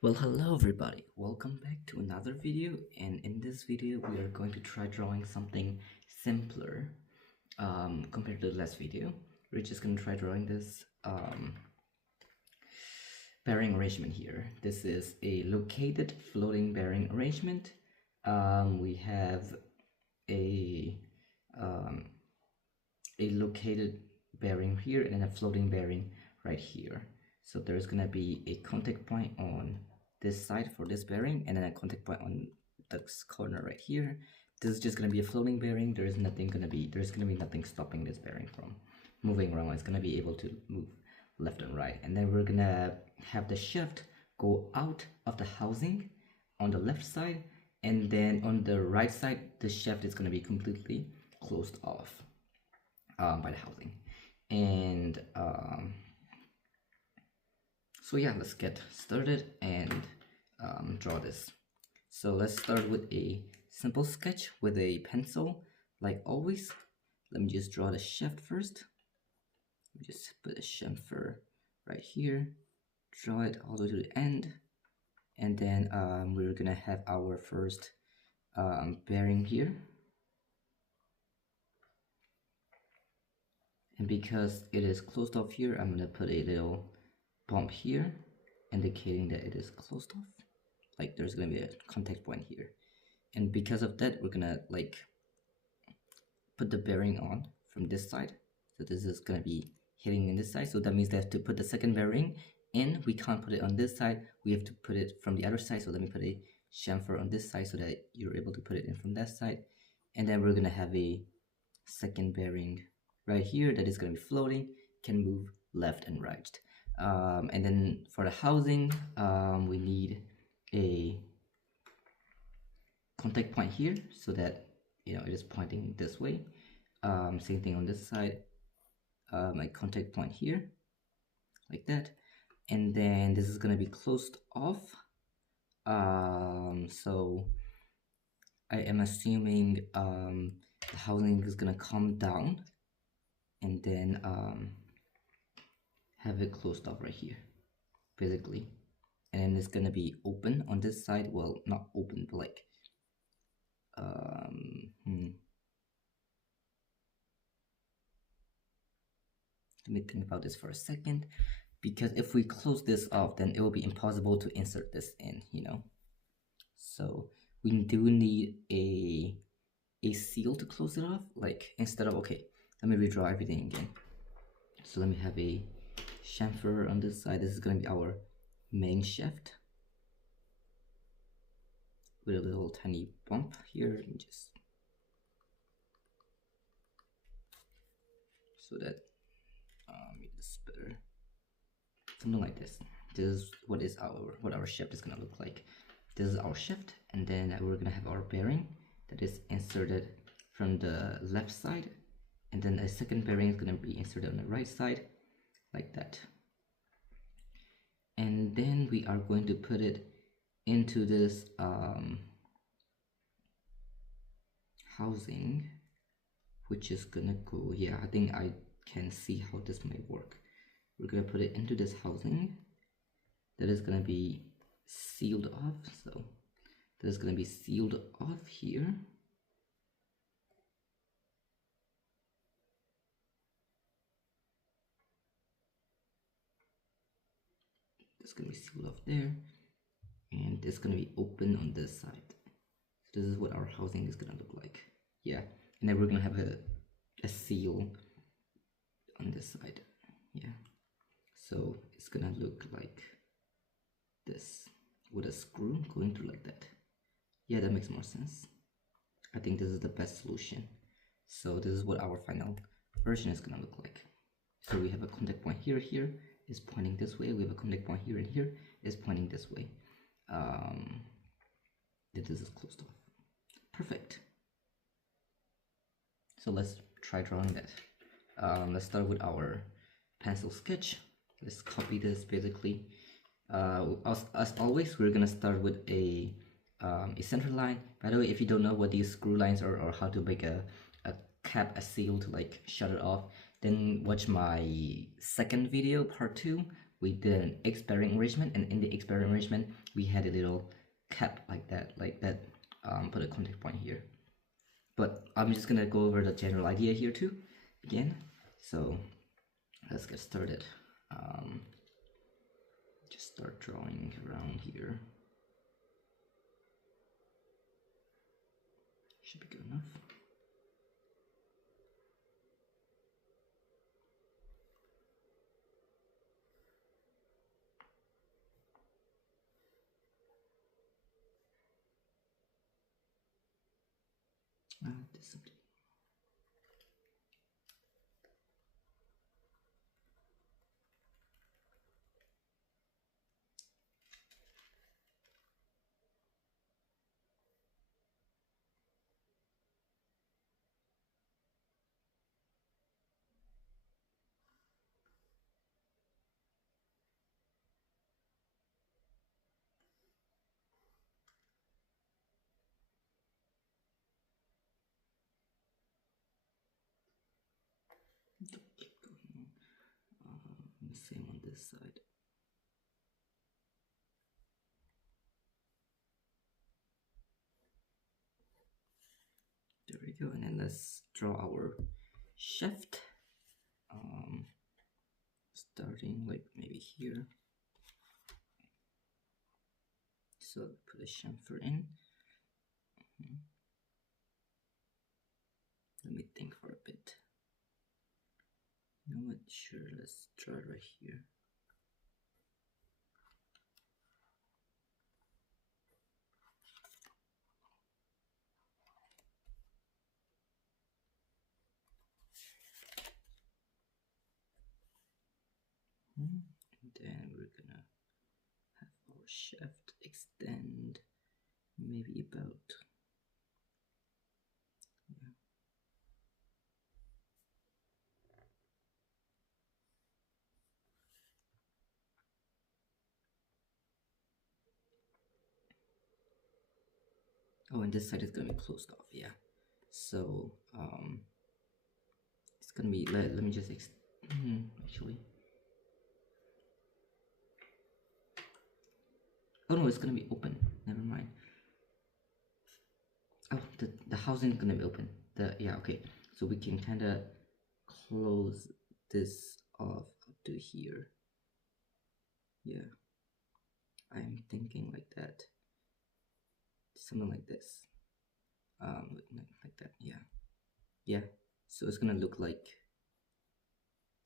Well, hello everybody, welcome back to another video, and in this video we are going to try drawing something simpler compared to the last video. We're just going to try drawing this bearing arrangement here. This is a located floating bearing arrangement. We have a, um, a located bearing here and then a floating bearing right here. So there's going to be a contact point on this side for this bearing and then a contact point on this corner right here. This is just going to be a floating bearing. There's going to be nothing stopping this bearing from moving around. It's going to be able to move left and right. And then we're going to have the shaft go out of the housing on the left side, and then on the right side the shaft is going to be completely closed off by the housing. And so yeah, let's get started and draw this. So let's start with a simple sketch with a pencil, like always. Let me just draw the shaft first. Let me just put a chamfer right here, draw it all the way to the end, and then we're gonna have our first bearing here. And because it is closed off here, I'm gonna put a little bump here indicating that it is closed off. Like there's gonna be a contact point here, and because of that we're gonna like put the bearing on from this side. So this is gonna be hitting in this side, so that means they have to put the second bearing in. We can't put it on this side, we have to put it from the other side. So let me put a chamfer on this side so that you're able to put it in from that side. And then we're gonna have a second bearing right here that is gonna be floating, can move left and right. And then for the housing, we need a contact point here so that it is pointing this way. Same thing on this side, my contact point here like that, and then this is going to be closed off. So I am assuming the housing is going to come down and then have it closed off right here basically, and then it's going to be open on this side. Well, not open, but like let me think about this for a second, because if we close this off then it will be impossible to insert this in, so we do need a seal to close it off. Like instead of, okay, let me redraw everything again. So let me have a chamfer on this side. This is going to be our main shaft with a little tiny bump here, and just so that make this better, something like this. This is what our shaft is going to look like. This is our shaft, and then we're going to have our bearing that is inserted from the left side, and then a second bearing is going to be inserted on the right side like that. And then we are going to put it into this housing, which is gonna go, yeah, I think I can see how this might work. We're gonna put it into this housing that is gonna be sealed off. So that is gonna be sealed off here. It's gonna be sealed off there, and it's gonna be open on this side. So this is what our housing is gonna look like. Yeah, and then we're gonna have a seal on this side. Yeah, so it's gonna look like this with a screw going through like that. Yeah, that makes more sense. I think this is the best solution. So this is what our final version is gonna look like. So we have a contact point here, here is pointing this way. We have a contact point here and here is pointing this way. This is closed off. Perfect. So let's try drawing that. Let's start with our pencil sketch. Let's copy this basically. As always, we're gonna start with a center line. By the way, if you don't know what these screw lines are or how to make a cap, a seal to like shut it off, then watch my second video, part 2, we did an X bearing arrangement, and in the X bearing arrangement we had a little cap like that, put a contact point here. But I'm just gonna go over the general idea here too again. So let's get started. Just start drawing around here. Should be good enough. This something. Keep going. Same on this side. There we go, and then let's draw our shaft. Starting like maybe here. So put a chamfer in. Let me think for a bit. You know what? Sure, let's draw it right here. And then we're gonna have our shaft extend maybe about, yeah. Oh, and this side is gonna be closed off, yeah. So it's gonna be, let me just actually, oh no, it's gonna be open, never mind. Oh, the housing is gonna be open. Yeah, okay, so we can kind of close this off to here. Yeah, I'm thinking like that, something like this, like that. Yeah, so it's gonna look like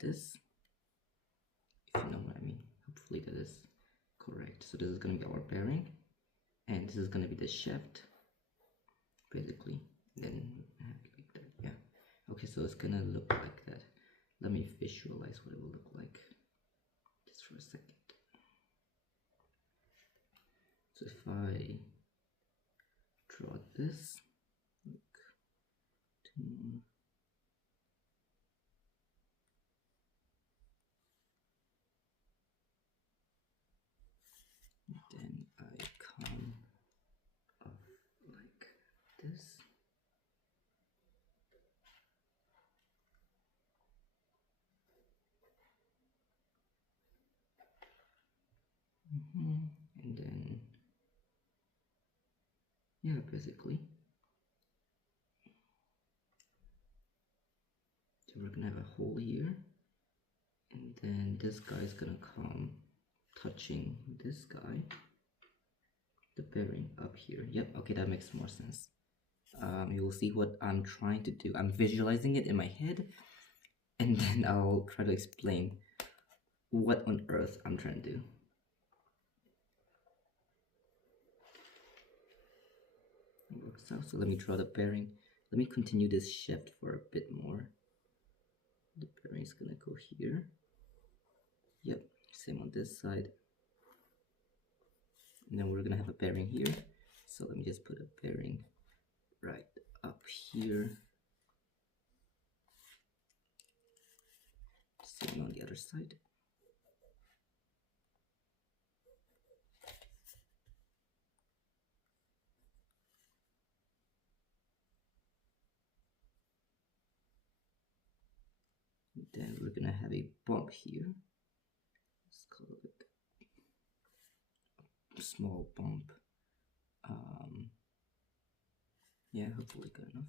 this, if you know what I mean. Hopefully that is correct. So this is gonna be our bearing, and this is gonna be the shaft, basically. Then like that, yeah. Okay, so it's gonna look like that. Let me visualize what it will look like just for a second. So if I draw this, look, then I come off like this. And then, yeah, basically. So we're gonna have a hole here, and then this guy is gonna come touching this guy, the bearing up here. Yep, okay, that makes more sense. You will see what I'm trying to do. I'm visualizing it in my head, and then I'll try to explain what on earth I'm trying to do. It works out. So let me draw the bearing. Let me continue this shaft for a bit more. The bearing is gonna go here. Yep, same on this side. And then we're gonna have a bearing here. So let me just put a bearing right up here. Same on the other side. Then we're gonna have a bump here. Let's call it a small bump. Yeah, hopefully good enough.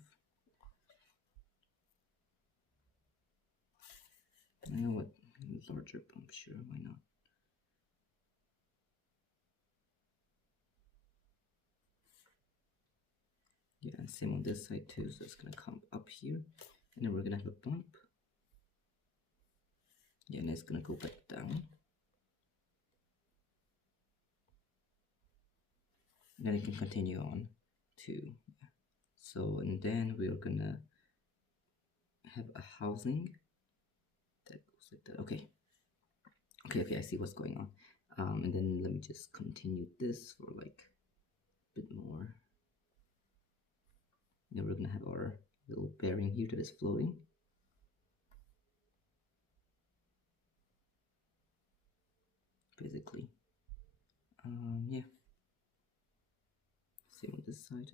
You know what? Larger bump, sure, why not? Yeah, and same on this side too, so it's gonna come up here, and then we're gonna have a bump. Yeah, and it's gonna go back down. And then it can continue on to, yeah. So, and then we're gonna have a housing that goes like that. Okay. Okay, I see what's going on. And then let me just continue this for like a bit more. Then we're gonna have our little bearing here that is floating. Basically. Yeah. Same on this side.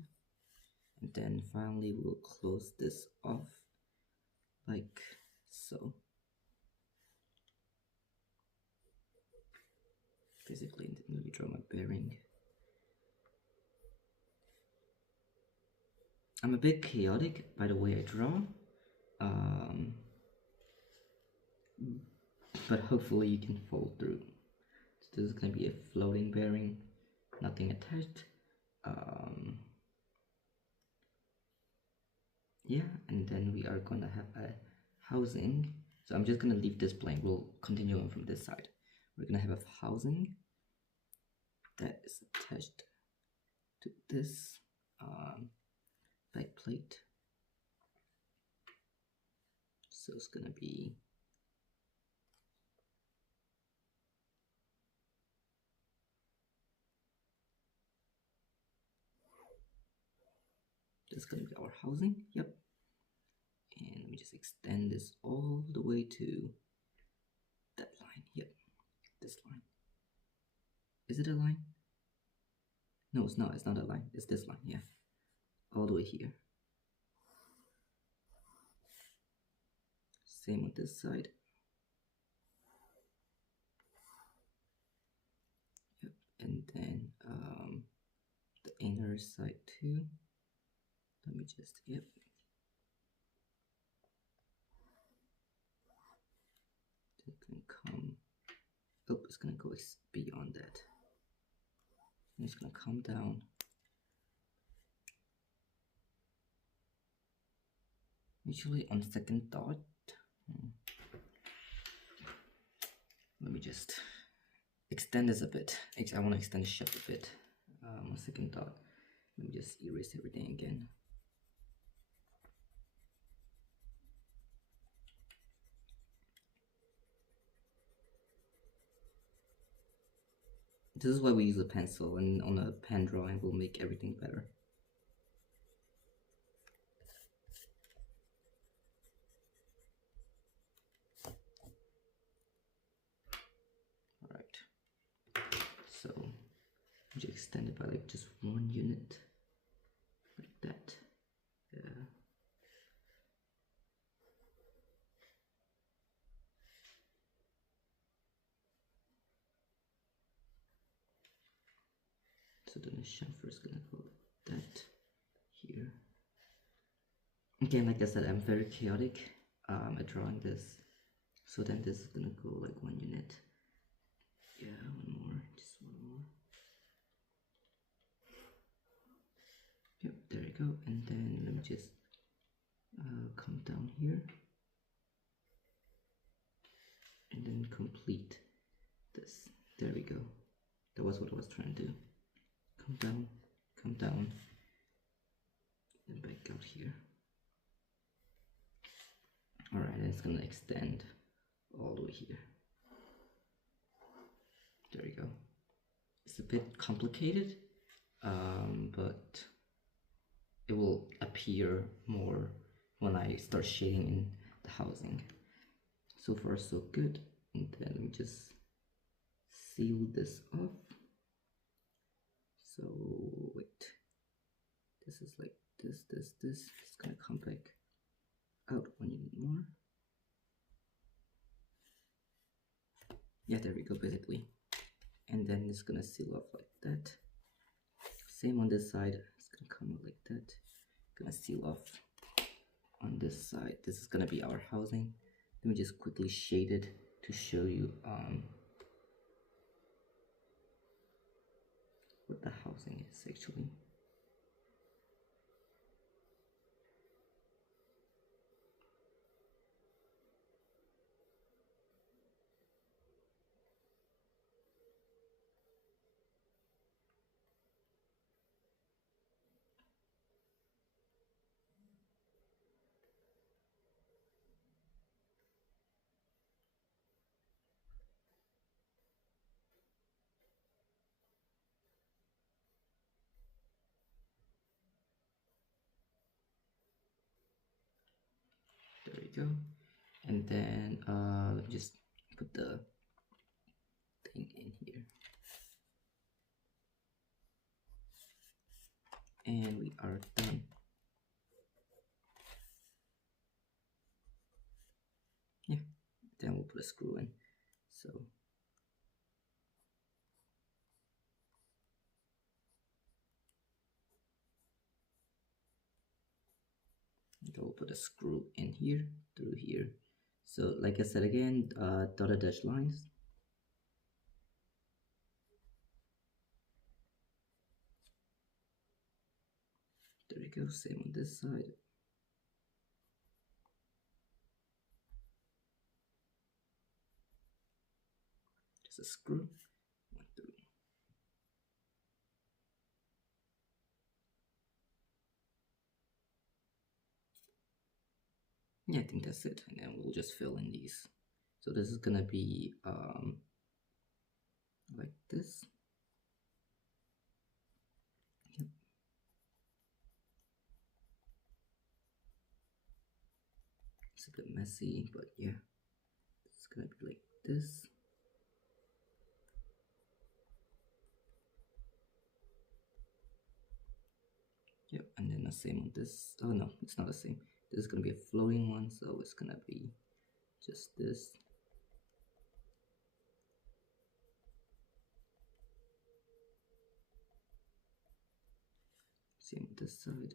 And then finally we'll close this off like so. Basically, let me draw my bearing. I'm a bit chaotic by the way I draw, but hopefully you can follow through. So this is going to be a floating bearing, nothing attached. Yeah, and then we are going to have a housing. So I'm just going to leave this blank. We'll continue on from this side. We're going to have a housing that is attached to this back plate. So it's going to be this is going to be our housing. Yep. And let me just extend this all the way to that line. Yep, this line. Is it a line? No, it's not. It's not a line. It's this line. Yeah, all the way here. Same on this side. Yep, and then the inner side too. Let me just, yep. It's gonna come, oh, it's gonna go beyond that. And it's gonna come down. Actually, on second thought, let me just extend this a bit. I want to extend the shape a bit. On second thought, let me just erase everything again. This is why we use a pencil, and on a pen drawing will make everything better. Alright, so just extend it by like just 1 unit, like that. Yeah. So then the chamfer is gonna go like that here. Again, like I said, I'm very chaotic at drawing this. So then this is gonna go like 1 unit. Yeah, one more, just one more. Yep, there you go. And then let me just come down here. And then complete this. There we go. That was what I was trying to do. Come down, and back out here. Alright, it's gonna extend all the way here. There you go. It's a bit complicated, but it will appear more when I start shading in the housing. So far so good. And then let me just seal this off. So wait, this is like this. It's gonna come back out 1 unit more. Yeah, there we go, basically. And then it's gonna seal off like that. Same on this side, it's gonna come out like that. Gonna seal off on this side. This is gonna be our housing. Let me just quickly shade it to show you what the housing is actually. There we go. And then let me just put the thing in here. And we are done. Yeah, then we'll put a screw in. So we'll put a screw in here, through here. So like I said again, dotted dash lines. There we go, same on this side. Just a screw, 1 through. Yeah, I think that's it. And then we'll just fill in these. So this is gonna be like this. Yep. It's a bit messy, but yeah, it's gonna be like this. Yep, and then the same on this. Oh no, it's not the same. This is gonna be a floating one, so it's gonna be just this. Same on this side.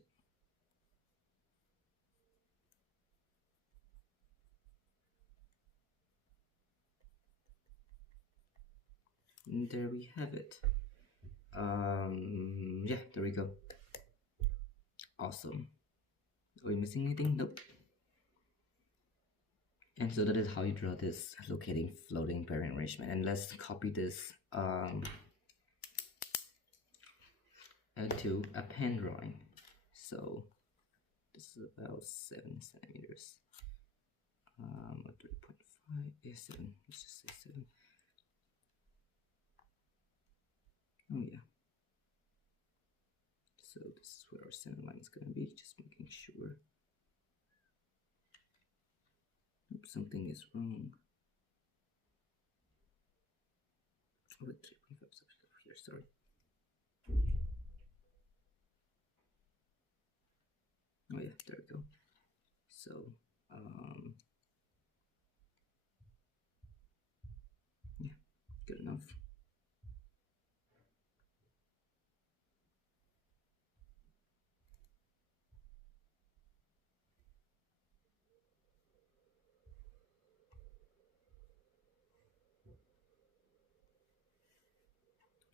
And there we have it. Yeah, there we go. Awesome. Are we missing anything? Nope. And so that is how you draw this locating floating bearing arrangement. And let's copy this into a pen drawing. So this is about 7 centimeters. 3.5 is 7. Let's just say 7. Oh yeah. So this is where our center line is going to be. Just making sure. Oops, something is wrong. Oh, 3.5 here. Sorry. Oh yeah, there we go. So yeah, good enough.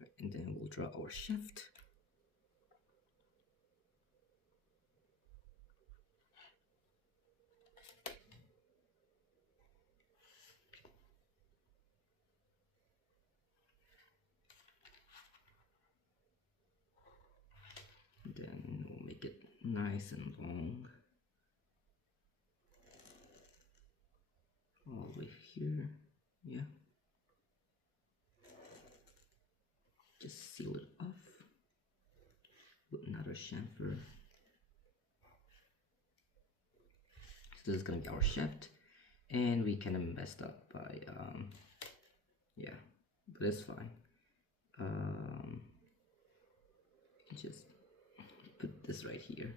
Right, and then we'll draw our shaft. Then we'll make it nice and long. All the way here. Yeah. Just seal it off with another chamfer. So this is gonna be our shaft. And we kind of messed up by yeah, but it's fine. Just put this right here.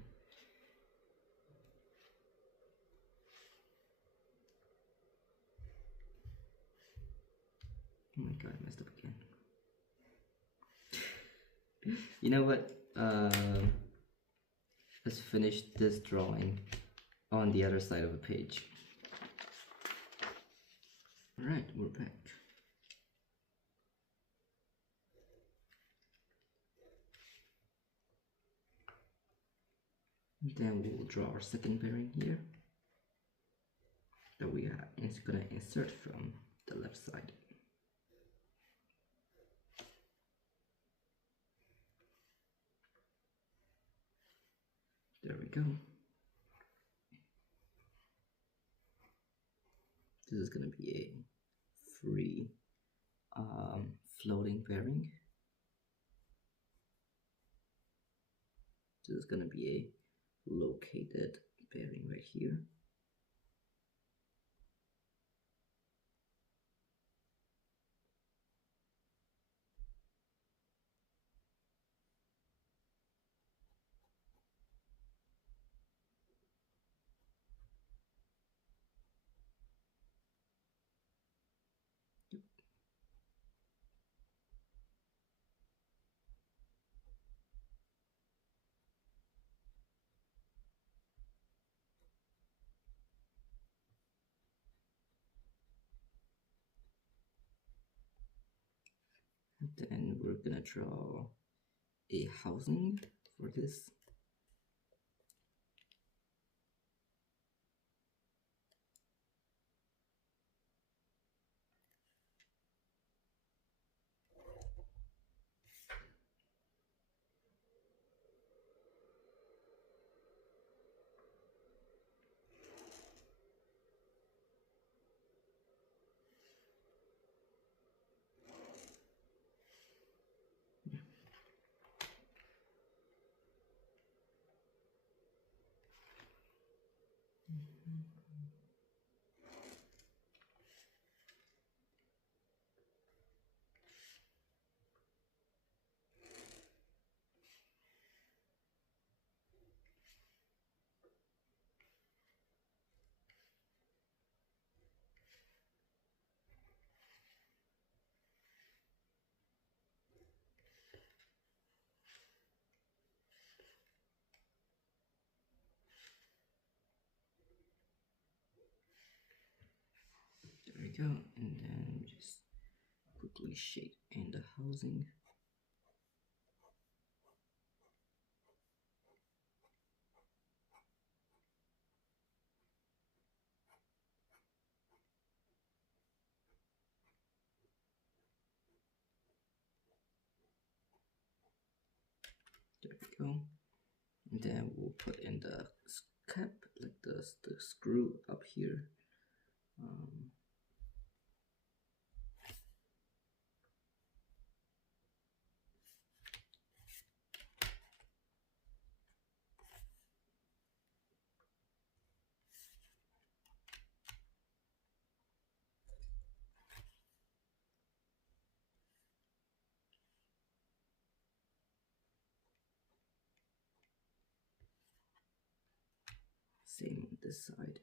Oh my god, I messed up again. You know what? Let's finish this drawing on the other side of the page. Alright, we're back. Then we'll draw our second bearing here that we are going to insert from the left side. There we go. This is going to be a free floating bearing. This is going to be a located bearing right here. Then we're gonna draw a housing for this. There we go, and then just quickly shade in the housing. There we go. And then we'll put in the cap, like the screw up here. Same on this side.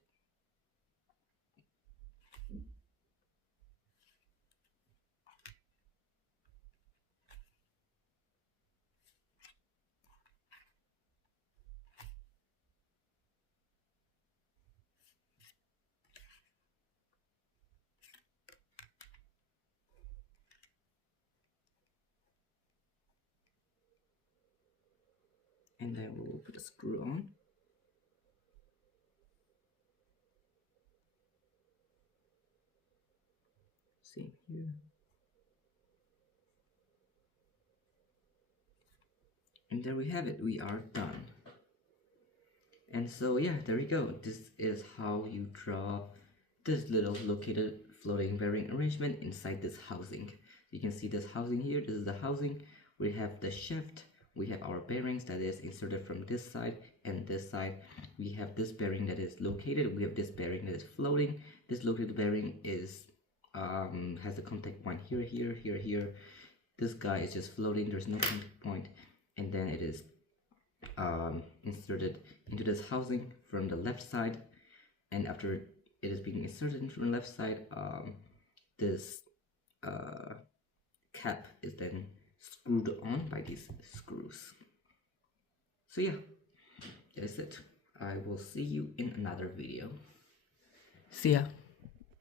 And then we'll put a screw on. Same here. And there we have it, we are done. And so yeah, there we go. This is how you draw this little located floating bearing arrangement inside this housing. You can see this housing here, this is the housing. We have the shaft, we have our bearings that is inserted from this side and this side. We have this bearing that is located, we have this bearing that is floating. This located bearing is has a contact point here, here, here, here. This guy is just floating, there's no contact point, and then it is inserted into this housing from the left side, and after it is being inserted into the left side, this cap is then screwed on by these screws. So yeah, that's it. I will see you in another video. See ya.